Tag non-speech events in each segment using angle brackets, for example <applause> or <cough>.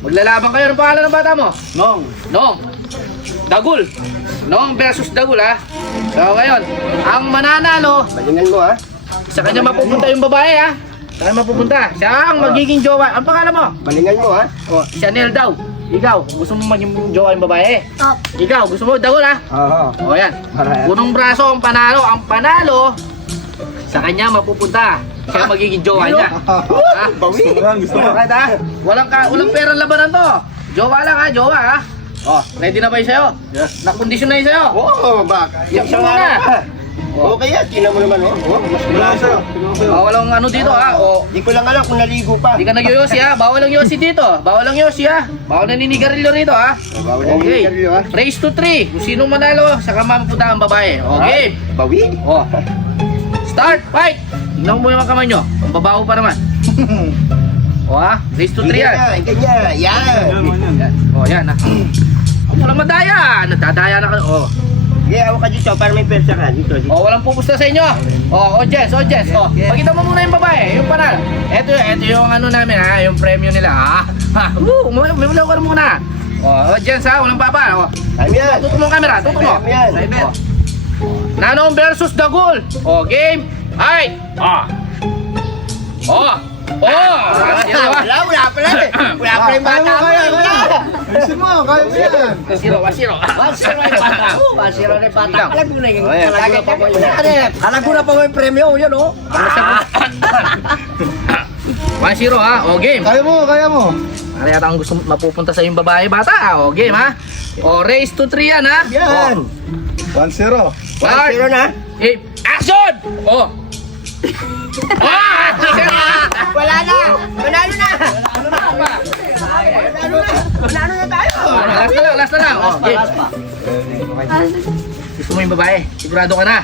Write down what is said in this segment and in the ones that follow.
Maglalaban kayo. Anong pangalan ng bata mo? Nong. Nong. Dagul. Nong versus Dagul ha. So ngayon, ang mananalo, Balingan mo ha. sa kanya mapupunta yung babae ha. Sa kanya mapupunta. Siya ang magiging jowa. Ang pangalan mo? Balingan mo ha. Oh, Chanel daw. Ikaw, gusto mo maging jowa yung babae? Top. Ikaw, gusto mo Dagul ha? Oo. O yan. Para- Punong braso ang panalo. Ang panalo, sa kanya mapupunta. Siya ang magiging jowa niya. Bawi. Gusto mo. Kahit ha? Walang, ka, walang pera labanan to. Jowa lang ha, jowa ha. Oh, ready na ba yung sa'yo? Yes. Nakondisyon na yung sa'yo. Oo, bak. Yung Isang araw pa. Okay yan. Tingnan mo naman oh. Oh, mas malasa. Oh, walang ano dito ha. Oh, Di ko lang alam kung naligo pa. Hindi ka nagyoyosi ha. Bawal ang yosi dito. Bawal ang yosi ha. Bawal na ninigarilyo rito ha. Oh, bawal na Okay. niligarilyo, ha? Race to 3. Kung sino manalo, saka mapupunta ang babae. Okay. Ha? Bawi. Oh. Start. Fight. Tingnan mo yung mga kamay nyo. Ang babaho pa naman. <laughs> oh ha. Race to 3 yan. Ganyan, ganyan. Yan. Yan. Oh, yan. Huwag mo lang madaya. Nadadaya na ka. Oh. Sige, ako ka dito para may persa ka. Dito, dito. Oh, walang pupusta sa inyo. Oh, audience, audience. Oh, pakita mo muna yung babae, yung panal. Ito, ito yung ano namin ha, yung premyo nila ha. <laughs> Ha, woo, may may ka muna. Oh, audience ha, walang papa. Oh. Time yan. Tutok mo ang camera, tutok mo. Time yan. Oh. Nanong versus Dagul. Oh, game. Ay. Ah. Oh. Oh. Wala, wala pala eh. Wala pala yung bata mo. Ayusin mo, kaya mo yan. Sino, sino? Basiro na yung bata mo. Basiro na yung bata. Alam ko na yung pa mo yung Alam ko na pa mo yung premyo. Yun oh. Zero ha. Oh, game. Kaya mo, kaya mo. Ano yata ang gusto mapupunta sa yung babae bata? O, game ha? O, race to 3 yan ha? Yan. 1-0. Start! Basiro na. Eh, action! O! <laughs> Ah! Wala na. Manalo na. Manalo na. Manalo na tayo. Ano, last na lang, last na lang. O, game. Gusto mo yung babae? Sigurado ka na?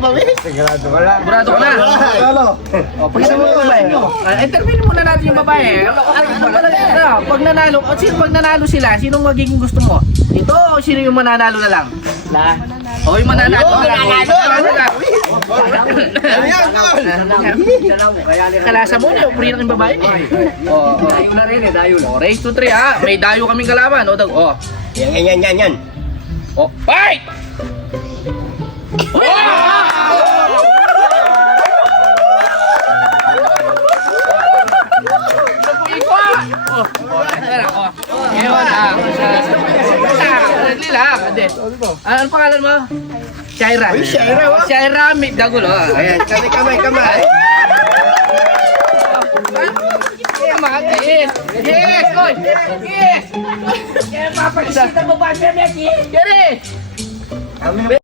Bawi. Sigurado ka lang. Sigurado ka na? O, pag mo yung babae. Ah, interview muna natin yung babae. Ano, ano ano, pag nanalo, o sino pag nanalo sila, sinong magiging gusto mo? Ito o sino yung mananalo na lang? Na? O, yung mananalo Yung na lang. mananalo. Mananalo lang. Ano Kalasa mo niya, free na yung babae niya. Oh, dayo na rin eh, dayo na. Oh, race to 3 ha. May dayo kaming kalaban. O, dag, oh. Yan, yan, yan, yan, yan. Oh, fight! Oh! Oh, oh, na, oh. Ah, ah. Ah, Ano pangalan mo? Shaira. Uy, Shaira, oh. Shaira Migdagul, oh. Ayan, kamay, kamay, kamay. Yes! Yes! Oy! Yes! Kaya papakisita mo ba siya, Becky? Yes!